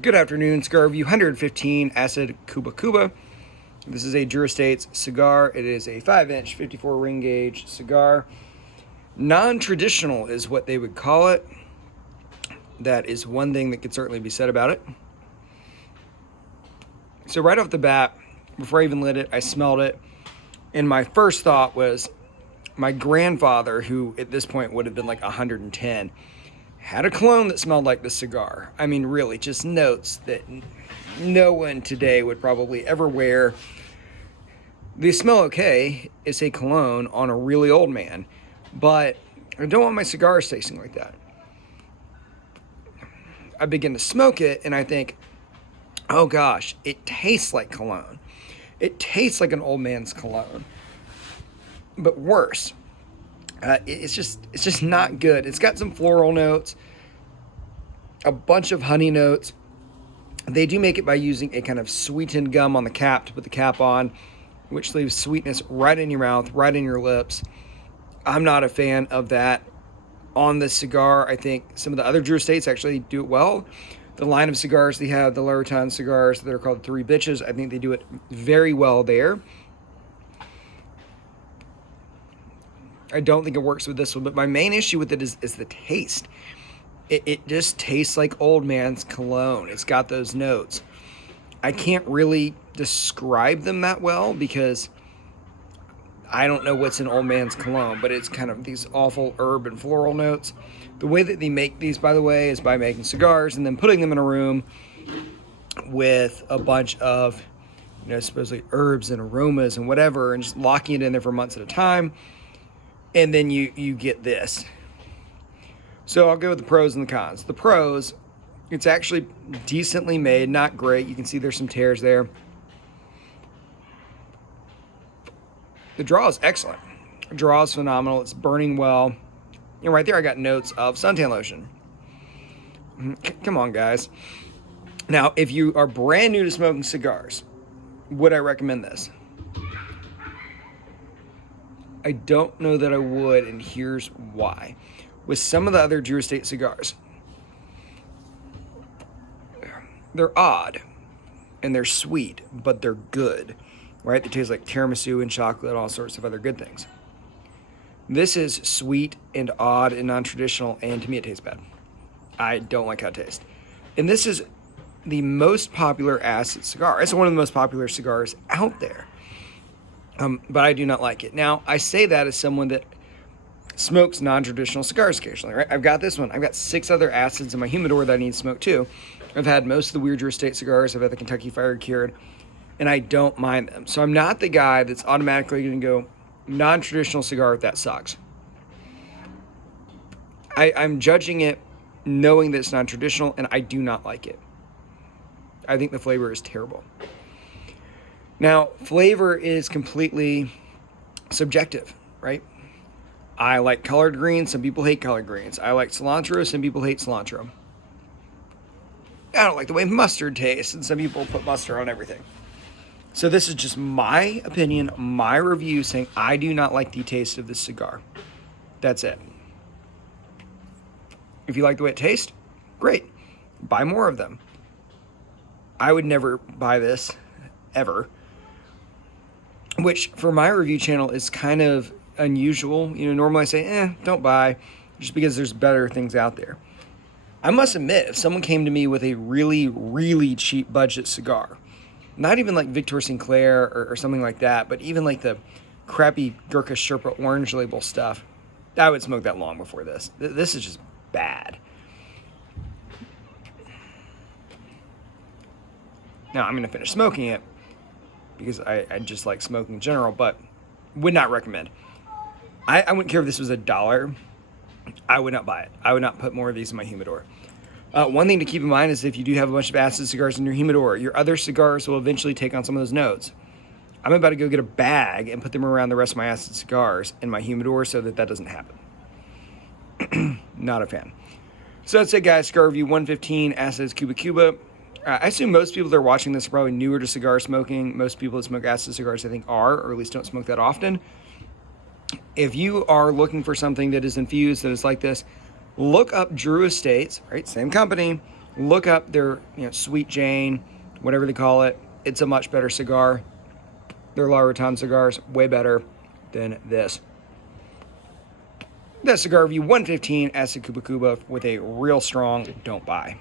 Good afternoon, Cigar Review 115 Acid Kuba. This is a Drew Estates cigar. It is a 5-inch, 54 ring gauge cigar. Non-traditional is what they would call it. That is one thing that could certainly be said about it. So right off the bat, before I even lit it, I smelled it. And my first thought was my grandfather, who at this point would have been like 110, had a cologne that smelled like this cigar. I mean, really, just notes that no one today would probably ever wear. They smell okay. It's a cologne on a really old man, but I don't want my cigars tasting like that. I begin to smoke it and I think, oh gosh, it tastes like cologne. It tastes like an old man's cologne, but worse. It's just not good. It's got some floral notes, a bunch of honey notes. They do make it by using a kind of sweetened gum on the cap to put the cap on, which leaves sweetness right in your mouth, right in your lips. I'm not a fan of that on this cigar. I think some of the other Drew Estates actually do it well. The line of cigars they have, the lower ton cigars that are called Three Bitches, I think they do it very well there. I don't think it works with this one, but my main issue with it is the taste. It just tastes like old man's cologne. It's got those notes. I can't really describe them that well because I don't know what's in old man's cologne, but it's kind of these awful herb and floral notes. The way that they make these, by the way, is by making cigars and then putting them in a room with a bunch of, supposedly herbs and aromas and whatever, and just locking it in there for months at a time. And then you get this. So I'll go with the pros and the cons. The pros, it's actually decently made, not great. You can see there's some tears there. The draw is excellent. The draw is phenomenal. It's burning well. And right there I got notes of suntan lotion. Come on, guys. Now, if you are brand new to smoking cigars, would I recommend this? I don't know that I would, and here's why. With some of the other Drew Estate cigars, they're odd, and they're sweet, but they're good, right? They taste like tiramisu and chocolate, all sorts of other good things. This is sweet and odd and non-traditional, and to me it tastes bad. I don't like how it tastes. And this is the most popular acid cigar. It's one of the most popular cigars out there. But I do not like it. Now, I say that as someone that smokes non-traditional cigars occasionally, right? I've got this one. I've got 6 other acids in my humidor that I need to smoke too. I've had most of the weird Drew Estate cigars. I've had the Kentucky Fire Cured, and I don't mind them. So I'm not the guy that's automatically going to go non-traditional cigar if that sucks. I'm judging it knowing that it's non-traditional, and I do not like it. I think the flavor is terrible. Now, flavor is completely subjective, right? I like colored greens. Some people hate colored greens. I like cilantro. Some people hate cilantro. I don't like the way mustard tastes, and some people put mustard on everything. So this is just my opinion, my review, saying I do not like the taste of this cigar. That's it. If you like the way it tastes, great. Buy more of them. I would never buy this, ever. Which, for my review channel, is kind of unusual. Normally I say, don't buy, just because there's better things out there. I must admit, if someone came to me with a really, really cheap budget cigar, not even like Victor Sinclair or something like that, but even like the crappy Gurkha Sherpa orange label stuff, I would smoke that long before this. This is just bad. Now, I'm going to finish smoking it, because I just like smoking in general, but would not recommend. I wouldn't care if this was $1. I would not buy it. I would not put more of these in my humidor. One thing to keep in mind is if you do have a bunch of acid cigars in your humidor, your other cigars will eventually take on some of those notes. I'm about to go get a bag and put them around the rest of my acid cigars in my humidor so that doesn't happen. Not a fan. So that's it, guys. Cigar Review 115, Acids Kuba. I assume most people that are watching this are probably newer to cigar smoking. Most people that smoke acid cigars, I think, are, or at least don't smoke that often. If you are looking for something that is infused, that is like this, look up Drew Estates, right? Same company, Look up their Sweet Jane, whatever they call it. It's a much better cigar. Their La Rotan cigars, way better than this. That cigar review 115 acid Kuba Kuba with a real strong don't buy.